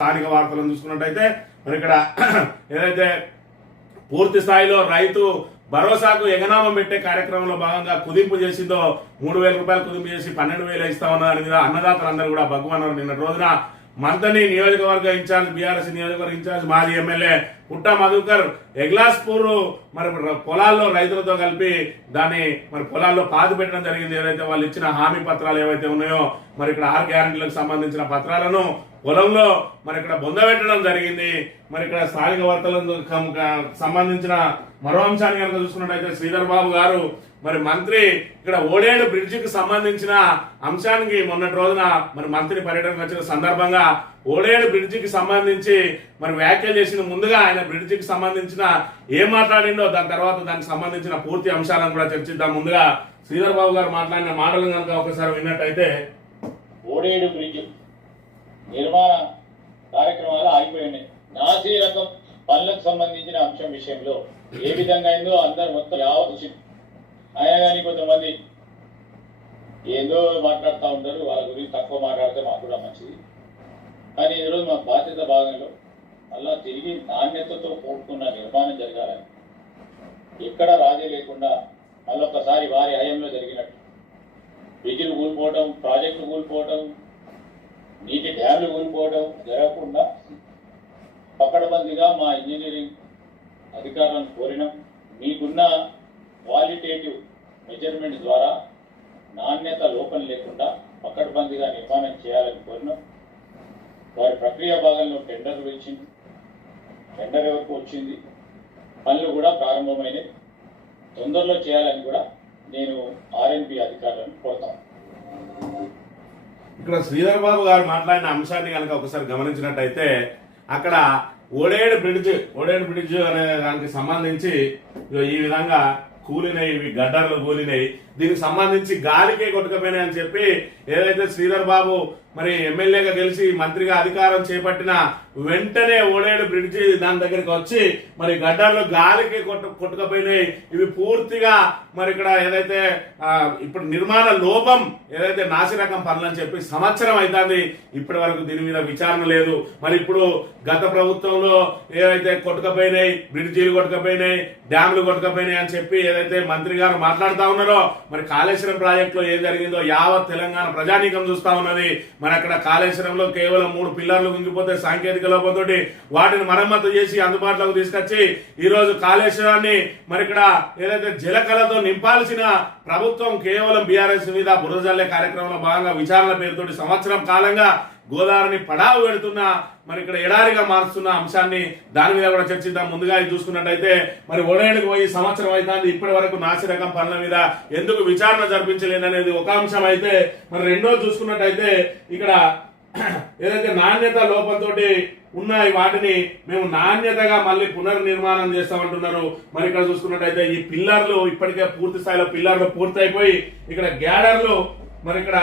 స్థానిక వార్తలను చూసుకున్నట్టయితే మరి ఇక్కడ ఏదైతే పూర్తి స్థాయిలో రైతు భరోసాకు ఎగనామం పెట్టే కార్యక్రమంలో భాగంగా కుదింపు చేసిందో మూడు వేల రూపాయలు కుదింపు చేసి పన్నెండు వేలు ఇస్తా ఉన్న దాని మీద అన్నదాతలందరూ కూడా భగవన్నారు నిన్న రోజున మంతని నియోజకవర్గ ఇన్ఛార్జ్ బీఆర్ఎస్ నియోజకవర్గ ఇన్ఛార్జ్ మాజీ ఎమ్మెల్యే పుట్ట మధుకర్ ఎగ్లాస్పూర్ మరి పొలాల్లో రైతులతో కలిపి దాన్ని మరి పొలాల్లో పాతి పెట్టడం జరిగింది. ఏదైతే వాళ్ళు ఇచ్చిన హామీ పత్రాలు ఏవైతే ఉన్నాయో మరి ఇక్కడ ఆరు గ్యారంటీలకు సంబంధించిన పత్రాలను పొలంలో మరి ఇక్కడ బొందబెట్టడం జరిగింది. మరి ఇక్కడ స్థానిక వార్తలకు సంబంధించిన మరో అంశాన్ని కనుక చూసుకున్నట్టయితే శ్రీధర్ బాబు గారు మరి మంత్రి ఇక్కడ ఓడేడు బ్రిడ్జికి సంబంధించిన అంశానికి మొన్నటి రోజున మరి మంత్రి పర్యటనకు వచ్చిన సందర్భంగా ఓడేడు బ్రిడ్జికి సంబంధించి మరి వ్యాఖ్యలు చేసిన ముందుగా ఆయన బ్రిడ్జికి సంబంధించిన ఏం మాట్లాడిండో దాని తర్వాత దానికి సంబంధించిన పూర్తి అంశాలను కూడా చర్చిద్దాం. ముందుగా శ్రీధర్ బాబు గారు మాట్లాడిన మాటలను కనుక ఒకసారి విన్నట్టయితే ఓడేడు బ్రిడ్జ్ నిర్మాణ కార్యక్రమాలు ఆగిపోయినాయి. నాసీ రకం పనులకు సంబంధించిన అంశం విషయంలో ఏ విధంగా అయిందో అందరు మొత్తం యావత్ వచ్చింది అయినా కానీ కొంతమంది ఏదో మాట్లాడుతూ ఉంటారు వాళ్ళ గురించి తక్కువ మాట్లాడితే మా కానీ ఈరోజు మా బాధ్యత భాగంలో అలా తిరిగి నాణ్యతతో కూడుకున్న నిర్మాణం జరగాలని. ఎక్కడ రాజీ లేకుండా మళ్ళొక్కసారి వారి హయంలో జరిగినట్టు. బ్రిడ్జిలు కూలిపోవడం ప్రాజెక్టులు కూలిపోవడం నీటి డ్యాములు కూలిపోవడం జరగకుండా పక్కడబందిగా మా ఇంజనీరింగ్ అధికారులను కోరినాం. మీకున్న క్వాలిటేటివ్ మెజర్మెంట్ ద్వారా నాణ్యత లోపం లేకుండా పకడ్బందీగా నిర్మాణం చేయాలని కోరినాం. వారి ప్రక్రియ భాగంలో టెండర్ ఇచ్చింది టెండర్ వరకు వచ్చింది? పనులు కూడా ప్రారంభమైనవి తొందరలో చేయాలని కూడా నేను ఆర్ఎన్బి అధికారులను కోరుతాను. ఇక్కడ శ్రీధర్ బాబు గారు మాట్లాడిన అంశాన్ని కనుక ఒకసారి గమనించినట్టయితే అక్కడ ఓడేడు బ్రిడ్జ్ ఓడేడు బ్రిడ్జ్ అనే దానికి సంబంధించి ఈ విధంగా కూలినాయి ఇవి గడ్డర్లు కూలినాయి. దీనికి సంబంధించి గాలికే కొట్టుకపోయినాయి అని చెప్పి ఏదైతే శ్రీధర్ బాబు మరి ఎమ్మెల్యేగా గెలిచి మంత్రిగా అధికారం చేపట్టిన వెంటనే ఓడేడు బ్రిడ్జి దాని దగ్గరికి వచ్చి మరి గడ్డలు గాలికి కొట్టు కొట్టుకపోయినాయి. ఇవి పూర్తిగా మరి ఇక్కడ ఏదైతే ఇప్పుడు నిర్మాణ లోపం ఏదైతే నాసిరకం పనులని చెప్పి సంవత్సరం అవుతుంది ఇప్పటి వరకు దీని మీద విచారణ లేదు. మరి ఇప్పుడు గత ప్రభుత్వంలో ఏదైతే కొట్టుకపోయినాయి బ్రిడ్జీలు కొట్టుకపోయినాయి డ్యాములు కొట్టుకపోయినాయి అని చెప్పి ఏదైతే మంత్రి గారు మాట్లాడుతా ఉన్నారో మరి కాళేశ్వరం ప్రాజెక్టులో ఏం జరిగిందో యావత్ తెలంగాణ ప్రజానీకం చూస్తా ఉన్నది. మరి అక్కడ కాళేశ్వరంలో కేవలం మూడు పిల్లర్లు కుంగిపోతే సాంకేతిక లోపంతో వాటిని మరమ్మతు చేసి అందుబాటులోకి తీసుకొచ్చి ఈ రోజు కాళేశ్వరాన్ని మరి ఇక్కడ ఏదైతే జలకళతో నింపాల్సిన ప్రభుత్వం కేవలం బీఆర్ఎస్ మీద బురద జల్లే కార్యక్రమంలో భాగంగా విచారణ పేరుతోటి సంవత్సరం కాలంగా గోదావరిని పడావు పెడుతున్న మరి ఇక్కడ ఎడారిగా మారుస్తున్న అంశాన్ని దాని మీద కూడా చర్చిద్దాం. ముందుగా ఇది చూసుకున్నట్టయితే మరి ఒడేడుకు పోయి సంవత్సరం అవుతుంది ఇప్పటి వరకు నాసిరకం పనుల మీద ఎందుకు విచారణ జరిపించలేదనేది ఒక అంశం అయితే మరి రెండో చూసుకున్నట్టయితే ఇక్కడ ఏదైతే నాణ్యత లోపంతో ఉన్నాయి వాటిని మేము నాణ్యతగా మళ్ళీ పునర్నిర్మాణం చేస్తామంటున్నారు. మరి ఇక్కడ చూసుకున్నట్టయితే ఈ పిల్లర్లు ఇప్పటికే పూర్తి స్థాయిలో పిల్లర్లు పూర్తయిపోయి ఇక్కడ గ్యాడర్లు మరి ఇక్కడ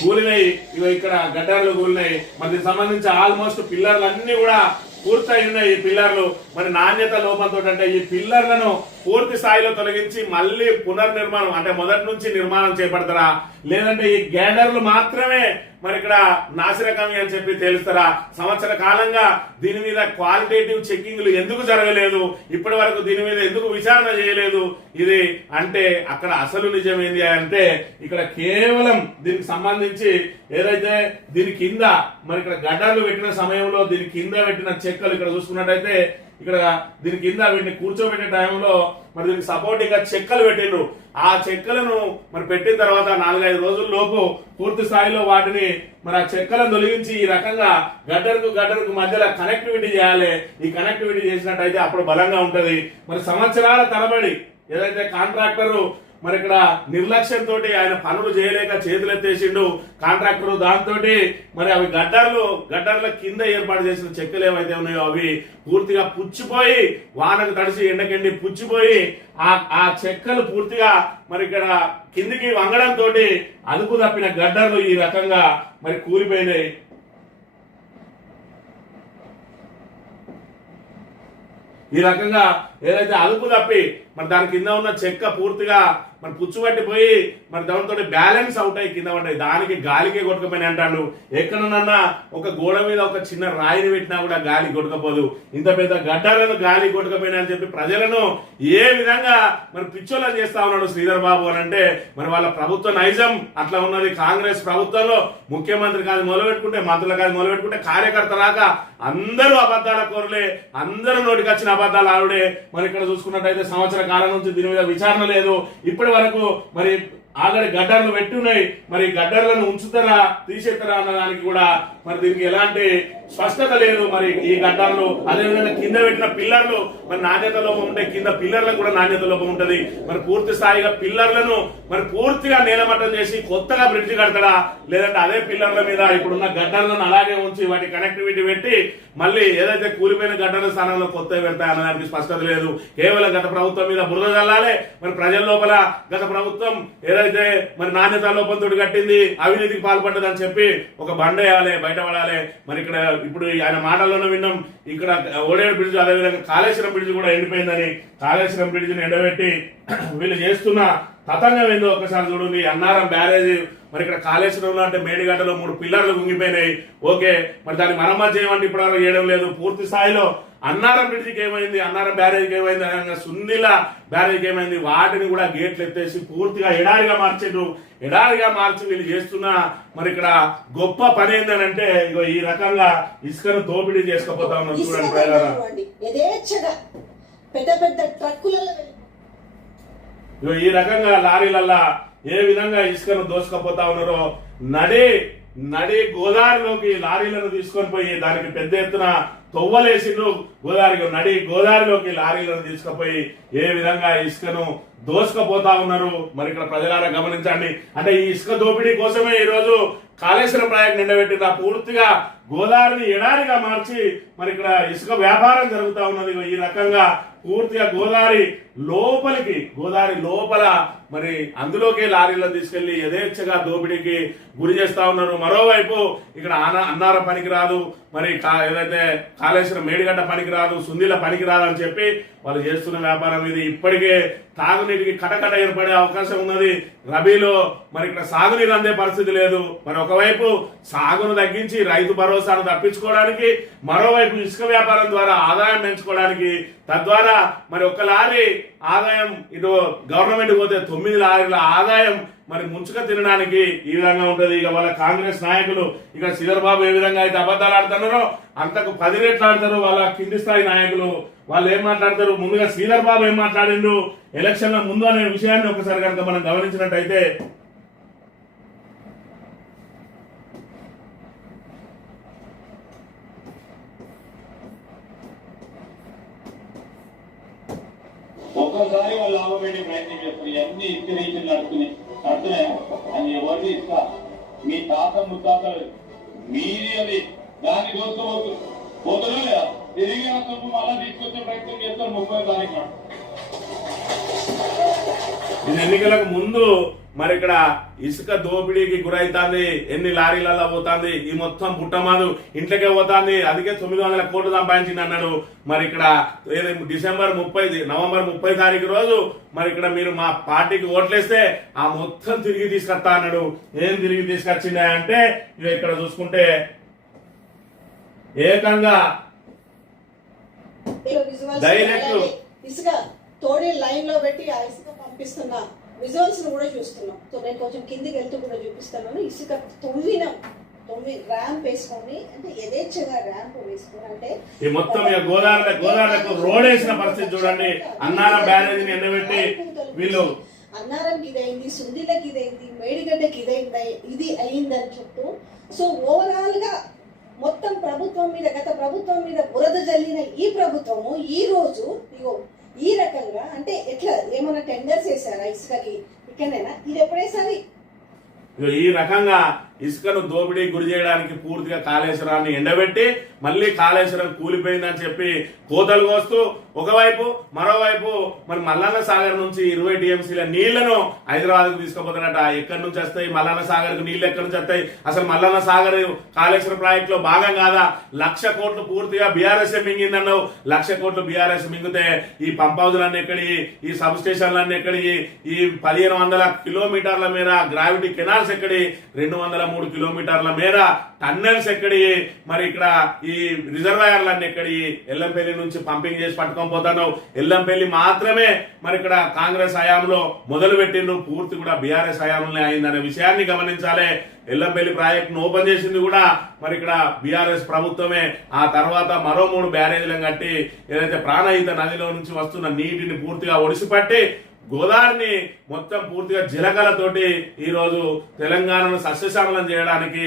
కూలినాయి ఇవి ఇక్కడ గడ్డర్లు కూలినాయి. మరి సంబంధించి ఆల్మోస్ట్ పిల్లర్లు అన్ని కూడా పూర్తయి ఉన్నాయి ఈ పిల్లర్లు. మరి నాణ్యత లోపంతో అంటే ఈ పిల్లర్లను పూర్తి స్థాయిలో తొలగించి మళ్ళీ పునర్నిర్మాణం అంటే మొదటి నుంచి నిర్మాణం చేపడతారా? లేదంటే ఈ గ్యాడర్లు మాత్రమే మరి ఇక్కడ నాసిరకమి అని చెప్పి తెలుస్తారా? సంవత్సర కాలంగా దీని మీద క్వాలిటేటివ్ చెక్కింగ్లు ఎందుకు జరగలేదు? ఇప్పటి వరకు దీని మీద ఎందుకు విచారణ చేయలేదు? ఇది అంటే అక్కడ అసలు నిజం ఏంది అంటే ఇక్కడ కేవలం దీనికి సంబంధించి ఏదైతే దీని కింద మరి ఇక్కడ గడ్డలు పెట్టిన సమయంలో దీని కింద పెట్టిన చెక్కలు ఇక్కడ చూసుకున్నట్టయితే ఇక్కడ దీని కింద వీటిని కూర్చోబెట్టే టైంలో మరి దీనికి సపోర్టింగ్గా చెక్కలు పెట్టిండ్రు. ఆ చెక్కలను మరి పెట్టిన తర్వాత నాలుగైదు రోజుల లోపు పూర్తి స్థాయిలో వాటిని మరి ఆ చెక్కలను తొలగించి ఈ రకంగా గడ్డరకు గడ్డరకు మధ్యలో కనెక్టివిటీ చేయాలి. ఈ కనెక్టివిటీ చేసినట్టయితే అప్పుడు బలంగా ఉంటది. మరి సంవత్సరాల తరబడి ఏదైతే కాంట్రాక్టర్ మరి ఇక్కడ నిర్లక్ష్యంతో ఆయన పనులు చేయలేక చేతులెత్తేసిండు కాంట్రాక్టర్. దాంతో మరి అవి గడ్డర్లు గడ్డర్ల కింద ఏర్పాటు చేసిన చెక్కలు ఏవైతే ఉన్నాయో అవి పూర్తిగా పుచ్చిపోయి వానకు తడిసి ఎండకెండి పుచ్చిపోయి ఆ ఆ చెక్కలు పూర్తిగా మరి ఇక్కడ కిందికి వంగడంతో అదుపు తప్పిన గడ్డర్లు ఈ రకంగా మరి కూలిపోయినాయి. ఈ రకంగా ఏదైతే అదుపు తప్పి మరి దాని కింద ఉన్న చెక్క పూర్తిగా మరి పుచ్చుపట్టిపోయి మరి దానితో బ్యాలెన్స్ అవుట్ అయ్యి కింద పడ్డాయి. దానికి గాలికే కొట్టుకపోయినా అంటాడు. ఎక్కడనన్నా ఒక గోడ మీద ఒక చిన్న రాయిని పెట్టినా కూడా గాలి కొట్టుకపోదు. ఇంత పెద్ద గడ్డలను గాలి కొట్టుకపోయినా అని చెప్పి ప్రజలను ఏ విధంగా మరి పిచ్చోళ్ళని చేస్తా ఉన్నాడు శ్రీధర్ బాబు అని అంటే మరి వాళ్ళ ప్రభుత్వ నైజం అట్లా ఉన్నది. కాంగ్రెస్ ప్రభుత్వంలో ముఖ్యమంత్రి కాదు మొదలు పెట్టుకుంటే మంత్రులు కాదు మొదలుపెట్టుకుంటే కార్యకర్త రాక అందరూ అబద్ధాల కోరలే అందరూ నోటికి వచ్చిన అబద్ధాలు ఆవిడే మరి ఇక్కడ చూసుకున్నట్టయితే సంవత్సర కాలం నుంచి దీని మీద విచారణ లేదు. ఇప్పటి వరకు మరి ఆల్రెడీ గడ్డర్లు పెట్టి ఉన్నాయి. మరి గడ్డర్లను ఉంచుతారా తీసేస్తారా అన్న దానికి కూడా మరి దీనికి ఎలాంటి స్పష్టత లేదు మరి ఈ గడ్డాల్లో. అదేవిధంగా కింద పెట్టిన పిల్లర్లు మరి నాణ్యత లోపం ఉంటే కింద పిల్లర్లకు కూడా నాణ్యత లోపం ఉంటుంది. మరి పూర్తి స్థాయిగా పిల్లర్లను మరి పూర్తిగా నేలమట్టం చేసి కొత్తగా బ్రిడ్జ్ కడతాడా? లేదంటే అదే పిల్లర్ల మీద ఇప్పుడున్న గడ్డలను అలాగే ఉంచి వాటి కనెక్టివిటీ పెట్టి మళ్ళీ ఏదైతే కూలిపోయిన గడ్డల స్థానంలో కొత్త పెడతాయి అన్నదానికి స్పష్టత లేదు. కేవలం గత ప్రభుత్వం మీద బురద చల్లాలి మరి ప్రజల లోపల గత ప్రభుత్వం ఏదైతే మరి నాణ్యత లోపంతో కట్టింది అవినీతికి పాల్పడ్డదని చెప్పి ఒక బండ వేయాలి బయట పడాలి మరి ఇక్కడ ఇప్పుడు ఆయన మాటల్లోనే విన్నాం ఇక్కడ ఓడేడు బ్రిడ్జ్ అదేవిధంగా కాళేశ్వరం బ్రిడ్జ్ కూడా ఎండిపోయిందని. కాళేశ్వరం బ్రిడ్జ్ని ఎండబెట్టి వీళ్ళు చేస్తున్న తతంగం ఏందో ఒకసారి చూడండి. అన్నారం బ్యారేజ్ మరి ఇక్కడ కాళేశ్వరంలో అంటే మేడిగడ్డలో మూడు పిల్లర్లు కుంగిపోయినాయి. ఓకే మరి దాన్ని మరమ్మతు చేయమంటే ఇప్పటివరకు చేయడం లేదు పూర్తి స్థాయిలో అన్నారం బ్రిడ్జికి ఏమైంది? అన్నారం బ్యారేజ్కి ఏమైంది? అదేవిధంగా సుందిల బ్యారేజ్కి ఏమైంది? వాటిని కూడా గేట్లు ఎత్తేసి పూర్తిగా ఎడారిగా మార్చిండ్రు. ఎడారిగా మార్చి వీళ్ళు చేస్తున్న మరి ఇక్కడ గొప్ప పని ఏంటంటే ఇగో ఈ రకంగా ఇసుకను దోపిడీ చేసుకుపోతా ఉన్నాం చూడండి పెద్ద పెద్ద ఇగో ఈ రకంగా లారీలల్లా ఏ విధంగా ఇసుకను దోసుకపోతా ఉన్నారో నడి నడి గోదావరిలోకి లారీలను తీసుకొని పోయి దానికి పెద్ద ఎత్తున తొవ్వలేసిండ్రు. గోదావరికి నడి గోదావరిలోకి లారీలను తీసుకుపోయి ఏ విధంగా ఇసుకను దోసుకపోతా ఉన్నారు? మరి ఇక్కడ ప్రజలారా గమనించండి. అంటే ఈ ఇసుక దోపిడీ కోసమే ఈ రోజు కాళేశ్వరం ప్రాజెక్ట్ నిండబెట్టిన పూర్తిగా గోదావరిని ఎడారిగా మార్చి మరి ఇక్కడ ఇసుక వ్యాపారం జరుగుతా ఉన్నది. ఈ రకంగా పూర్తిగా గోదావరి లోపలికి గోదావరి లోపల మరి అందులోకే లారీలో తీసుకెళ్ళి యథేచ్ఛగా దోపిడీకి గురి చేస్తా ఉన్నారు. మరోవైపు ఇక్కడ అన్నారం పనికి రాదు మరి కా- ఏదైతే కాళేశ్వరం మేడిగడ్డ పనికి రాదు సుందిల పనికి రాదు అని చెప్పి వాళ్ళు చేస్తున్న వ్యాపారం ఇది. ఇప్పటికే తాగునీటికి కటకట ఏర్పడే అవకాశం ఉన్నది. రబీలో మరి ఇక్కడ సాగునీరు అందే పరిస్థితి లేదు. మరి ఒకవైపు సాగును తగ్గించి రైతు భరోసాను తప్పించుకోవడానికి మరోవైపు ఇసుక వ్యాపారం ద్వారా ఆదాయం పెంచుకోవడానికి తద్వారా మరి ఒక లారీ ఆదాయం ఇటు గవర్నమెంట్ పోతే తొమ్మిది లారీల ఆదాయం మరి ముంచుక తినడానికి ఈ విధంగా ఉంటుంది. ఇక వాళ్ళ కాంగ్రెస్ నాయకులు ఇక శ్రీధర్ బాబు ఏ విధంగా అయితే అబద్ధాలు ఆడుతున్నారో అంతకు పది రెట్లు ఆడతారు వాళ్ళ కింది స్థాయి నాయకులు. వాళ్ళు ఏం మాట్లాడతారు? ముందుగా శ్రీధర్ బాబు ఏం మాట్లాడిండు? ఎలక్షన్ల ముందు అనే విషయాన్ని ఒకసారి కనుక మనం గమనించినట్టయితే ఒక్కోసారి వాళ్ళు లాభం పెట్టే ప్రయత్నం చేస్తారు. ఇవన్నీ ఇసుక రీతులు నడుస్తున్నాయి. నడుతున్నాయా అని ఎవరిని ఇస్తా? మీ తాత ముత్తాతలు మీది అది. దాన్ని దోసుకోవచ్చు పోతుందో లేదా? తిరిగి ఆ సొమ్ము మళ్ళా తీసుకొచ్చే ప్రయత్నం చేస్తారు ముప్పై తారీఖు నాడు. ఎన్నికలకు ముందు మరి ఇక్కడ ఇసుక దోపిడీకి గురైతాంది ఎన్ని లారీలలో పోతాంది ఈ మొత్తం పుట్టమాదు ఇంట్లోకే పోతాంది అందుకే తొమ్మిది వందల కోట్లు సంపాదించింది అన్నాడు మరి ఇక్కడ డిసెంబర్ ముప్పై నవంబర్ ముప్పై తారీఖు రోజు మరి ఇక్కడ మీరు మా పార్టీకి ఓట్లేస్తే ఆ మొత్తం తిరిగి తీసుకొస్తా అన్నాడు ఏం తిరిగి తీసుకొచ్చిండే అంటే ఇక ఇక్కడ చూసుకుంటే ఏకంగా. అలాగే ఇసుక తోడి లైన్లో పెట్టి ఆ ఇసుక పంపిస్తున్న విజువల్స్ కూడా చూస్తున్నాం. సో నేను కొంచెం కిందికి వెళ్తూ కూడా చూపిస్తున్నాను ఇసుక తొమ్మిదిన తొమ్మిది ర్యాంప్ వేసుకొని అంటే యథేచ్ఛగా ర్యాంప్ వేసుకొని అంటే ఈ మొత్తం గోదావరి గోదావరికి రోడ్ వేసిన పరిస్థితి చూడండి. అన్నారం బ్యారేజీని ఎండబెట్టి వీళ్ళు అన్నారంకి ఇదైంది సుందిలకి ఇదైంది మేడిగడ్డకి ఇదైంది ఇది అయిందని చెప్తూ సో ఓవరాల్గా మొత్తం ప్రభుత్వం మీద గత ప్రభుత్వం మీద బురద జల్లిన ఈ ప్రభుత్వము ఈ రోజు ఇగో ఈ రకంగా అంటే ఎట్లా ఏమైనా టెండర్స్ వేసారా ఇసుకకి? ఇక్కడైనా ఇది ఎప్పుడేసారి ఈ రకంగా ఇసుకను దోపిడీ గురి చేయడానికి పూర్తిగా కాళేశ్వరాన్ని ఎండబెట్టి మళ్ళీ కాళేశ్వరం కూలిపోయిందని చెప్పి కోతలు కోస్తూ ఒకవైపు మరోవైపు మరి మల్లన్న సాగర్ నుంచి ఇరవై టీఎంసీల నీళ్ళను హైదరాబాద్కు తీసుకుపోతున్నట ఎక్కడి నుంచి వస్తాయి? మల్లన్న సాగర్కు నీళ్ళు ఎక్కడి నుంచి వస్తాయి? అసలు మల్లన్న సాగర్ కాళేశ్వరం ప్రాజెక్ట్లో భాగం కాదా? లక్ష కోట్లు పూర్తిగా బీఆర్ఎస్ మింగిందన్నావు. లక్ష కోట్లు బీఆర్ఎస్ మింగితే ఈ పంప్ హౌజులన్నీ ఎక్కడి ఈ సబ్ స్టేషన్లన్నీ ఎక్కడి ఈ పదిహేను వందల కిలోమీటర్ల మేర గ్రావిటీ కెనాల్స్ ఎక్కడి రెండు వందల మూడు కిలోమీటర్ల మేర టన్నెల్స్ ఎక్కడి మరి ఇక్కడ ఈ రిజర్వాయర్లన్నీ ఎక్కడి ఎల్లంపల్లి నుంచి పంపింగ్ చేసి పట్టుకొని పోతాను ఎల్లంపల్లి మాత్రమే మరి ఇక్కడ కాంగ్రెస్ హయాంలో మొదలు పెట్టిండ్రు పూర్తి కూడా బీఆర్ఎస్ హయాంలోనే అయిందనే విషయాన్ని గమనించాలి. ఎల్లంపల్లి ప్రాజెక్టును ఓపెన్ చేసింది కూడా మరి ఇక్కడ బీఆర్ఎస్ ప్రభుత్వమే. ఆ తర్వాత మరో మూడు బ్యారేజీలను కట్టి ఏదైతే ప్రాణహిత నదిలో నుంచి వస్తున్న నీటిని పూర్తిగా ఒడిసిపట్టి గోదావరిని మొత్తం పూర్తిగా జిలకలతోటి ఈరోజు తెలంగాణను సస్యశ్యామలం చేయడానికి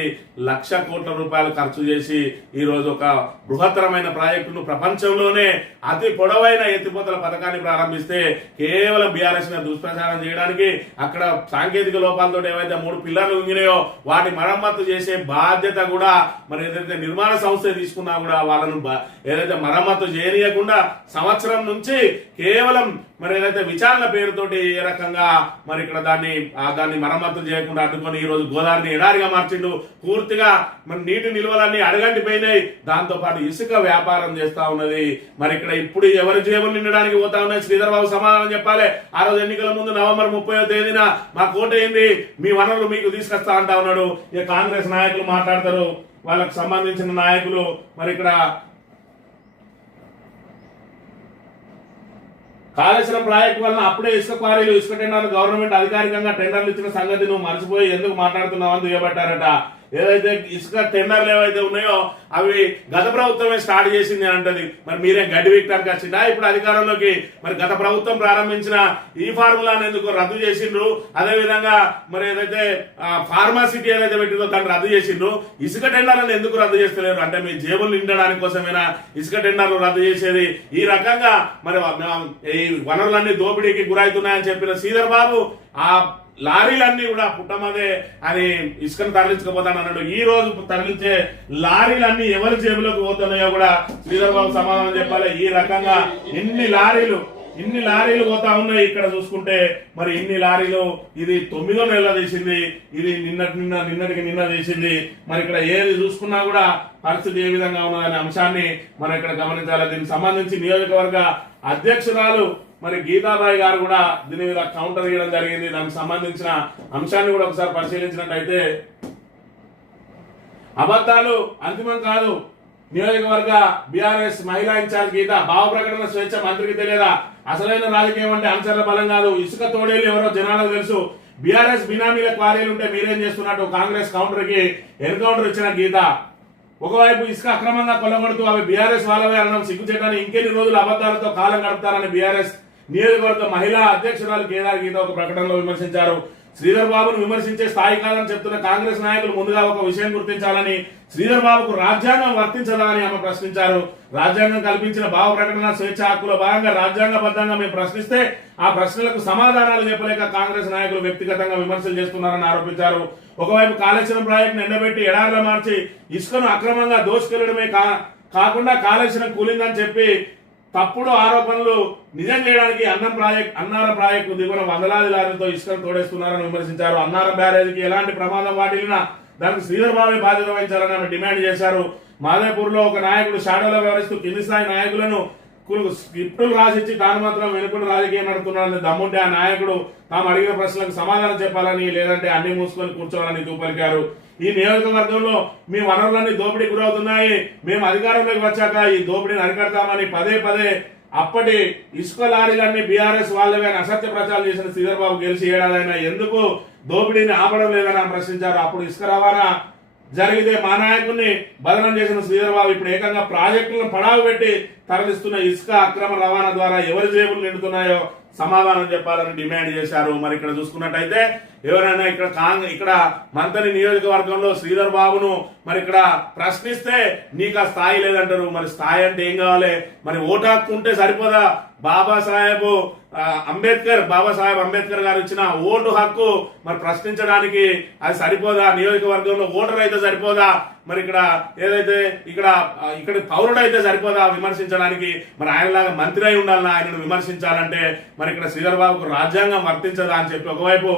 లక్ష కోట్ల రూపాయలు ఖర్చు చేసి ఈ రోజు ఒక బృహత్తరమైన ప్రాజెక్టును ప్రపంచంలోనే అతి పొడవైన ఎత్తిపోతల పథకాన్ని ప్రారంభిస్తే కేవలం బీఆర్ఎస్ మీద దుష్ప్రచారం చేయడానికి అక్కడ సాంకేతిక లోపాలతో ఏవైతే మూడు పిల్లర్లు ఉంగినాయో వాటి మరమ్మత్తు చేసే బాధ్యత కూడా మరి ఏదైతే నిర్మాణ సంస్థ తీసుకున్నా కూడా వాళ్ళను ఏదైతే మరమ్మతు చేయనీయకుండా సంవత్సరం నుంచి కేవలం మరి ఏదైతే విచారణ పేరు పేరుతోటి ఏ రకంగా మరి ఇక్కడ దాన్ని దాన్ని మరమ్మతులు చేయకుండా అడ్డుకొని ఈ రోజు గోదావరిని ఎడారిగా మార్చిండు. పూర్తిగా మన నీటి నిల్వలన్నీ అడగంటిపోయినాయి దాంతో పాటు ఇసుక వ్యాపారం చేస్తా ఉన్నది. మరి ఇక్కడ ఇప్పుడు ఎవరి జేబులు నిండడానికి పోతా ఉన్నాయి? శ్రీధర్ బాబు సమాధానం చెప్పాలి. ఆ రోజు ఎన్నికల ముందు నవంబర్ ముప్పై తేదీన మా కోట ఏంది? మీ వనరులు మీకు తీసుకొస్తా అంటా ఉన్నాడు. ఇక కాంగ్రెస్ నాయకులు మాట్లాడతారు. వాళ్ళకు సంబంధించిన నాయకులు మరి ఇక్కడ కాళేశ్వరం ప్రాజెక్టు వలన అప్పుడే ఇసుక క్వారీలు ఇసుక టెండర్లు గవర్నమెంట్ అధికారికంగా టెండర్లు ఇచ్చిన సంగతి నువ్వు మర్చిపోయి ఎందుకు మాట్లాడుతున్నావు అని దుయ్యబట్టారట. ఏదైతే ఇసుక టెండర్లు ఏవైతే ఉన్నాయో అవి గత ప్రభుత్వమే స్టార్ట్ చేసింది అని అంటది. మరి మీరే గడ్డి వీక్టానికి వచ్చిందా? ఇప్పుడు అధికారంలోకి మరి గత ప్రభుత్వం ప్రారంభించిన ఈ ఫార్ములాను ఎందుకు రద్దు చేసిండ్రు? అదేవిధంగా మరి ఏదైతే ఫార్మాసిటీ ఏదైతే పెట్టిందో దాన్ని రద్దు చేసిండ్రు. ఇసుక టెండర్లను ఎందుకు రద్దు చేస్తలేరు? అంటే మీ జేబులు నిండడానికి కోసమేనా ఇసుక టెండర్లు రద్దు చేసేది? ఈ రకంగా మరి ఈ వనరులన్నీ దోపిడీకి గురవుతున్నాయని చెప్పిన శ్రీధర్ బాబు ఆ లారీలన్నీ కూడా పుట్టమదే అని ఇసుకను తరలించకపోతాను అన్నాడు. ఈ రోజు తరలించే లారీలన్నీ ఎవరి జేబులోకి పోతున్నాయో కూడా శ్రీధర్ బాబు సమాధానం చెప్పాలి. ఈ రకంగా ఎన్ని లారీలు ఇన్ని లారీలు పోతా ఉన్నాయి ఇక్కడ చూసుకుంటే. మరి ఇన్ని లారీలు ఇది తొమ్మిదో నెల తీసింది ఇది నిన్నటి నిన్న నిన్నటికి నిన్న తీసింది. మరి ఇక్కడ ఏది చూసుకున్నా కూడా పరిస్థితి ఏ విధంగా ఉన్నదనే అంశాన్ని మనం ఇక్కడ గమనించాలి. దీనికి సంబంధించి నియోజకవర్గ అధ్యక్షురాలు మరి గీతాబాయి గారు కూడా దీని మీద కౌంటర్ ఇవ్వడం జరిగింది. దానికి సంబంధించిన అంశాన్ని కూడా ఒకసారి పరిశీలించినట్టయితే అబద్ధాలు అంతిమం కాదు. నియోజకవర్గ బీఆర్ఎస్ మహిళా ఇన్ఛార్జ్ గీత భావ ప్రకటన స్వేచ్ఛ మంత్రికి తెలియదా? అసలైన రాజకీయం అంటే అంశాల బలం కాదు. ఇసుక తోడేలు ఎవరో జనాలకు తెలుసు. బీఆర్ఎస్ బినామీల క్వారీలు ఉంటే మీరేం చేస్తున్నట్టు కాంగ్రెస్ కౌంటర్కి ఎన్కౌంటర్ ఇచ్చిన గీత. ఒకవైపు ఇసుక అక్రమంగా కొల్లగొడుతూ అవి బీఆర్ఎస్ వాళ్ళవే అనడం సిగ్గుచేటని ఇంకెన్ని రోజులు అబద్ధాలతో కాలం గడుపుతారని బీఆర్ఎస్ నియోజకవర్గ మహిళా అధ్యక్షురాలు కేదార్ గీత ఒక ప్రకటనలో విమర్శించారు. శ్రీధర్ బాబును విమర్శించే స్థాయి కాదని చెప్తున్న కాంగ్రెస్ నాయకులు ముందుగా ఒక విషయం గుర్తించాలని శ్రీధర్ బాబుకు రాజ్యాంగం వర్తించదా అని ఆమె ప్రశ్నించారు. రాజ్యాంగం కల్పించిన భావ ప్రకటన స్వేచ్ఛ హక్కులో భాగంగా రాజ్యాంగబద్ధంగా మేము ప్రశ్నిస్తే ఆ ప్రశ్నలకు సమాధానాలు చెప్పలేక కాంగ్రెస్ నాయకులు వ్యక్తిగతంగా విమర్శలు చేస్తున్నారని ఆరోపించారు. ఒకవైపు కాళేశ్వరం ప్రాజెక్టును ఎండబెట్టి ఎడారిలో మార్చి ఇసుకను అక్రమంగా దోసుకెళ్ళడమే కా కాకుండా కాళేశ్వరం కూలిందని చెప్పి తప్పుడు ఆరోపణలు నిజం చేయడానికి అన్నం ప్రాజెక్ట్ అన్నార ప్రాజెక్టు దిగువన వందలాది లారీలతో ఇసుకను తోడేస్తున్నారని విమర్శించారు. అన్నారం బ్యారేజీకి ఎలాంటి ప్రమాదం వాటిల్లినా దానికి శ్రీధర్ బాబే బాధ్యత వహించాలని ఆమె డిమాండ్ చేశారు. మాదేపూర్లో ఒక నాయకుడు షాడోలో వ్యవహరిస్తూ కింది స్థాయి నాయకులను స్క్రిప్టులు రాసిచ్చి తాను మాత్రం వెనుకుని రాజకీయం నడుపుతున్నారని దమ్ముంటే ఆ నాయకుడు తాము అడిగిన ప్రశ్నలకు సమాధానం చెప్పాలని లేదంటే అన్ని మూసుకొని కూర్చోవాలని తూపలికారు ఈ నియోజకవర్గంలో మీ వనరులన్నీ దోపిడీ గురవుతున్నాయి. మేము అధికారంలోకి వచ్చాక ఈ దోపిడీని అరికడతామని పదే పదే అప్పటి ఇసుక లారీలన్నీ బీఆర్ఎస్ వాళ్ళవే అని అసత్య ప్రచారం చేసిన శ్రీధర్ బాబు గెలిచి ఏడాదైనా ఎందుకు దోపిడీని ఆపడం లేదని ప్రశ్నించారు. అప్పుడు ఇసుక రవాణా జరిగితే మా నాయకుడిని బదనం చేసిన శ్రీధర్బాబు ఇప్పుడు ఏకంగా ప్రాజెక్టులను పడావు పెట్టి తరలిస్తున్న ఇసుక అక్రమ రవాణా ద్వారా ఎవరి జేబులు నిండుతున్నాయో సమాధానం చెప్పాలని డిమాండ్ చేశారు. మరి ఇక్కడ చూసుకున్నట్టయితే ఎవరైనా ఇక్కడ కాంగ్రెస్ ఇక్కడ మంతని నియోజకవర్గంలో శ్రీధర్ బాబును మరి ఇక్కడ ప్రశ్నిస్తే నీకు ఆ స్థాయి లేదంటారు. మరి స్థాయి అంటే ఏం కావాలి? మరి ఓటు హక్కు ఉంటే సరిపోదా? బాబాసాహెబ్ అంబేద్కర్ బాబాసాహెబ్ అంబేద్కర్ గారు ఇచ్చిన ఓటు హక్కు మరి ప్రశ్నించడానికి అది సరిపోదా? నియోజకవర్గంలో ఓటర్ అయితే సరిపోదా? మరి ఇక్కడ ఏదైతే ఇక్కడ ఇక్కడ పౌరుడు అయితే సరిపోదా విమర్శించడానికి? మరి ఆయనలాగా మంత్రి అయి ఉండాలని ఆయనను విమర్శించాలంటే మరి ఇక్కడ శ్రీధర్ బాబుకు రాజ్యాంగం వర్తించదా అని చెప్పి ఒకవైపు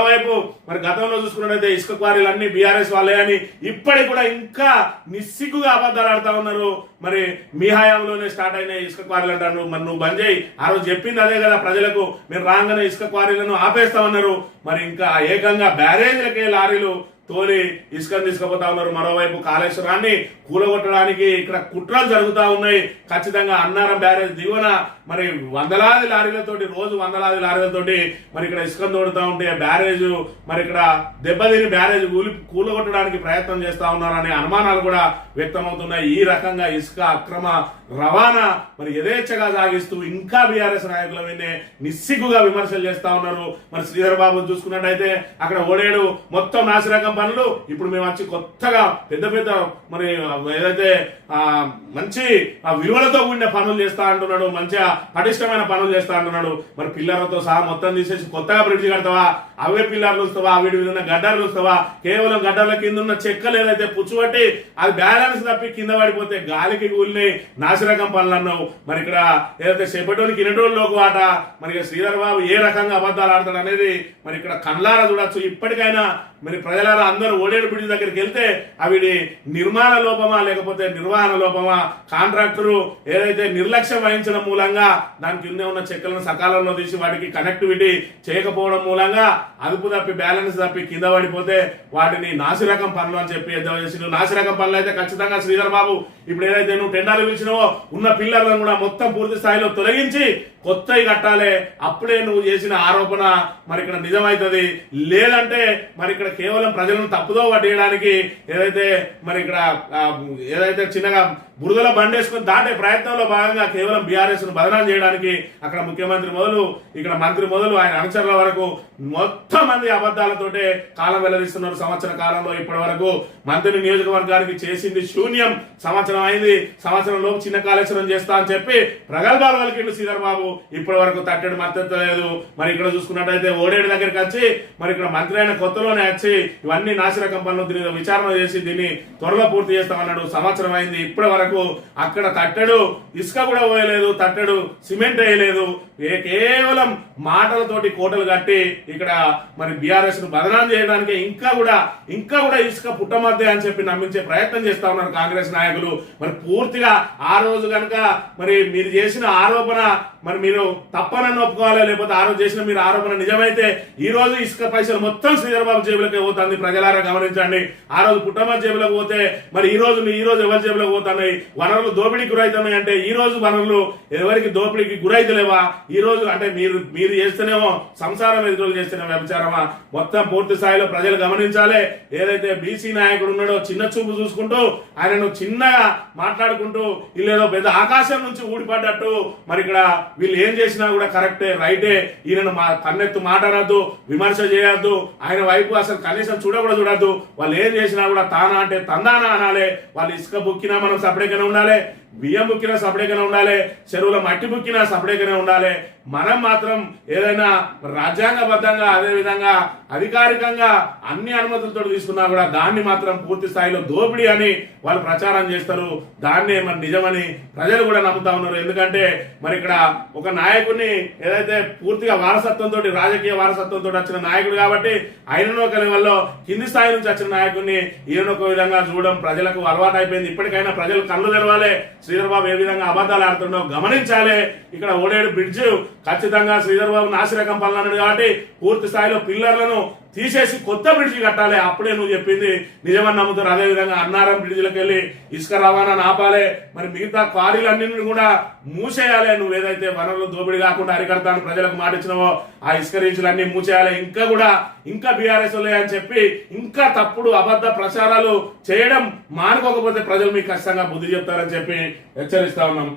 మరోవైపు మరి గతంలో చూసుకున్నట్టయితే ఇసుక క్వారీలన్నీ బీఆర్ఎస్ వాళ్ళే అని ఇప్పటికి కూడా ఇంకా నిస్సిగ్గుగా అబద్ధాలు ఆడుతా ఉన్నారు. మరి మీ హయాంలోనే స్టార్ట్ అయిన ఇసుక క్వారీలు అంటారు. మరి నువ్వు బంద్ చేయి. ఆ రోజు చెప్పింది అదే కదా ప్రజలకు. మీరు రాగానే ఇసుక క్వారీలను ఆపేస్తామన్నారు మరి ఇంకా ఏకంగా బ్యారేజ్లకే లారీలు తోలి ఇసుకను తీసుకుపోతా ఉన్నారు. మరోవైపు కాళేశ్వరాన్ని కూలగొట్టడానికి ఇక్కడ కుట్రలు జరుగుతూ ఉన్నాయి. ఖచ్చితంగా అన్నారం బ్యారేజ్ దిగువన మరి వందలాది లారీలతోటి రోజు వందలాది లారీలతోటి మరి ఇక్కడ ఇసుకను తోడుతూ ఉంటే బ్యారేజ్ మరి ఇక్కడ దెబ్బతిని బ్యారేజ్ కూలి కూలగొట్టడానికి ప్రయత్నం చేస్తూ ఉన్నారనే అనుమానాలు కూడా వ్యక్తమవుతున్నాయి. ఈ రకంగా ఇసుక అక్రమ రవాణా మరి యథేచ్ఛగా సాగిస్తూ ఇంకా బీఆర్ఎస్ నాయకుల మీదే నిస్సిగ్గుగా విమర్శలు చేస్తా ఉన్నారు. మరి శ్రీధర్ బాబు చూసుకున్నట్టయితే అక్కడ ఓడేడు మొత్తం నాసిరకం పనులు. ఇప్పుడు మేము వచ్చి కొత్తగా పెద్ద పెద్ద మరి ఏదైతే ఆ మంచి ఆ విలువలతో కూడిన పనులు చేస్తా అంటున్నాడు మంచిగా పటిష్టమైన పనులు చేస్తా అంటున్నాడు. మరి పిల్లర్లతో సహా మొత్తం తీసేసి కొత్తగా బ్రిడ్జ్ కడతావా? అవే పిల్లర్లు వస్తావా వీటి మీద ఉన్న గడ్డర్లు వస్తావా కేవలం గడ్డర్ల కింద ఉన్న చెక్కలు ఏదైతే పుచ్చుబట్టి అది బ్యాలెన్స్ తప్పి కింద పడిపోతే గాలికి కూలినాయి నాసిరకం పనులు అన్నావు మరి ఇక్కడ ఏదైతే చెప్పేటోళ్ళకి కినటోళ్ళలోకి ఆట మరి శ్రీధర్ బాబు ఏ రకంగా అబద్ధాలు ఆడతాడు అనేది మరి ఇక్కడ కళ్ళారా చూడొచ్చు. ఇప్పటికైనా మరి ప్రజలారా అందరూ ఓడేడు బ్రిడ్జ్ దగ్గరికి వెళ్తే అవిడి నిర్మాణ లోపమా లేకపోతే నిర్వహణ లోపమా? కాంట్రాక్టరు ఏదైతే నిర్లక్ష్యం వహించడం మూలంగా దాని కింద ఉన్న చెక్కలను సకాలంలో తీసి వాటికి కనెక్టివిటీ చేయకపోవడం మూలంగా అదుపు తప్పి బ్యాలెన్స్ తప్పి కింద పడిపోతే వాటిని నాసిరకం పనులు అని చెప్పి ఎద్దాం నాసిరకం పనులు అయితే ఖచ్చితంగా శ్రీధర్ బాబు ఇప్పుడు ఏదైతే నువ్వు టెండాలు పిలిచినావో ఉన్న పిల్లలను కూడా మొత్తం పూర్తి స్థాయిలో తొలగించి కొత్తవి కట్టాలి అప్పుడే నువ్వు చేసిన ఆరోపణ మరి ఇక్కడ నిజమవుతుంది లేదంటే మరి ఇక్కడ కేవలం ప్రజలను తప్పుదో పట్టేయడానికి ఏదైతే మరి ఇక్కడ ఏదైతే చిన్నగా బురదల బండేసుకుని దాటే ప్రయత్నంలో భాగంగా కేవలం బీఆర్ఎస్ను బదనాలు చేయడానికి అక్కడ ముఖ్యమంత్రి మొదలు ఇక్కడ మంత్రి మొదలు ఆయన అనుచరుల వరకు మొత్తం మంది అబద్దాలతోటే కాలం వెల్లడిస్తున్నారు సంవత్సర కాలంలో ఇప్పటి వరకు మంత్రి నియోజకవర్గానికి చేసింది శూన్యం. సంవత్సరం అయింది. సంవత్సరం లోపు చిన్న కాళేశ్వరం చేస్తా అని చెప్పి ప్రగల్భాలు వలికిండు శ్రీధర్ బాబు. ఇప్పటి వరకు తట్టడి మద్దతు మరి ఇక్కడ చూసుకున్నట్టయితే ఓడేడు దగ్గరికి వచ్చి మరి ఇక్కడ మంత్రి అయిన కొత్తలోనే వచ్చి ఇవన్నీ నాశనకం పనులు దీని విచారణ చేసి దీన్ని త్వరలో పూర్తి చేస్తామన్నాడు. సంవత్సరం అయింది. ఇప్పటి వరకు అక్కడ తట్టడు. ఇసుక కూడా పోయలేదు తట్టడు. సిమెంట్ వేయలేదు. ఏ కేవలం మాటలతోటి కోటలు కట్టి ఇక్కడ మరి బీఆర్ఎస్ను బదనాం చేయడానికి ఇంకా కూడా ఇంకా కూడా ఇసుక పుట్టమద్దే అని చెప్పి నమ్మించే ప్రయత్నం చేస్తా ఉన్నారు కాంగ్రెస్ నాయకులు. మరి పూర్తిగా ఆ రోజు కనుక మరి మీరు చేసిన ఆరోపణ మరి మీరు తప్పనని ఒప్పుకోవాలి? లేకపోతే ఆ రోజు చేసిన మీరు ఆరోపణ నిజమైతే ఈ రోజు ఇసుక పైసలు మొత్తం శ్రీధరబాబు జేబులకే పోతుంది. ప్రజలారా గమనించండి. ఆ రోజు పుట్టమ్మ జేబులకు పోతే మరి ఈ రోజు ఈ రోజు ఎవరి జేబులకు పోతున్నాయి? వనరులు దోపిడీకి గురవుతున్నాయి అంటే ఈ రోజు వనరులు ఎవరికి దోపిడీకి గురైతలేవా? ఈరోజు అంటే మీరు మీరు చేస్తేనేమో సంసారం ఎదురు చేస్తున్న వ్యభిచారమా? మొత్తం పూర్తి స్థాయిలో ప్రజలు గమనించాలి. ఏదైతే బీసీ నాయకుడు ఉన్నాడో చిన్న చూపు చూసుకుంటూ ఆయనను చిన్నగా మాట్లాడుకుంటూ వీళ్ళేదో పెద్ద ఆకాశం నుంచి ఊడిపడ్డట్టు. మరి ఇక్కడ వీళ్ళు ఏం చేసినా కూడా కరెక్టే రైటే. ఈయనను మా కన్నెత్తు మాట్లాడద్దు విమర్శ చేయొద్దు. ఆయన వైపు అసలు కనీసం చూడకూడదు చూడద్దు. వాళ్ళు ఏం చేసినా కూడా తానా అంటే తందానా అనాలి. వాళ్ళు ఇసుక బుక్కినా మనం సపరేట్గానే ఉండాలి. బియ్యం ముక్కినా సపరేట్గానే ఉండాలి చెరువుల మట్టి ముక్కినా సపరేట్గానే ఉండాలి మనం మాత్రం ఏదైనా రాజ్యాంగబద్ధంగా అదే విధంగా అధికారికంగా అన్ని అనుమతులతో తీసుకున్నా కూడా దాన్ని మాత్రం పూర్తి స్థాయిలో దోపిడీ అని వాళ్ళు ప్రచారం చేస్తారు. దాన్నే మరి నిజమని ప్రజలు కూడా నమ్ముతా ఉన్నారు. ఎందుకంటే మరి ఇక్కడ ఒక నాయకుడిని ఏదైతే పూర్తిగా వారసత్వంతో రాజకీయ వారసత్వంతో వచ్చిన నాయకుడు కాబట్టి ఆయనను ఒక లెవెల్లో కింది స్థాయి నుంచి వచ్చిన నాయకుడిని ఈయన ఒక విధంగా చూడడం ప్రజలకు అలవాటు అయిపోయింది ఇప్పటికైనా ప్రజలు కళ్ళు తెరవాలి. శ్రీధర్బాబు ఏ విధంగా అబద్ధాలు ఆడుతుండో గమనించాలి. ఇక్కడ ఓడేడు బ్రిడ్జ్ ఖచ్చితంగా శ్రీధర్ బాబు నాసిరకం పనులు అన్నాడు కాబట్టి పూర్తి స్థాయిలో పిల్లర్లను తీసేసి కొత్త బ్రిడ్జి కట్టాలి. అప్పుడే నువ్వు చెప్పింది నిజమని నమ్ముతారు. అదే విధంగా అన్నారం బ్రిడ్జ్లకు వెళ్ళి ఇసుక రవాణా ఆపాలి మరి మిగతా క్వారీలన్నింటిని కూడా మూసేయాలి. నువ్వు ఏదైతే వనరులు దోపిడీ కాకుండా అరికడతాను ప్రజలకు మాట ఆ ఇసుక రీచులన్నీ మూసేయాలి. ఇంకా కూడా ఇంకా బీఆర్ఎస్ అని చెప్పి ఇంకా తప్పుడు అబద్ధ ప్రచారాలు చేయడం మానుకోకపోతే ప్రజలు మీకు ఖచ్చితంగా బుద్ధి చెప్తారని చెప్పి హెచ్చరిస్తా ఉన్నాం.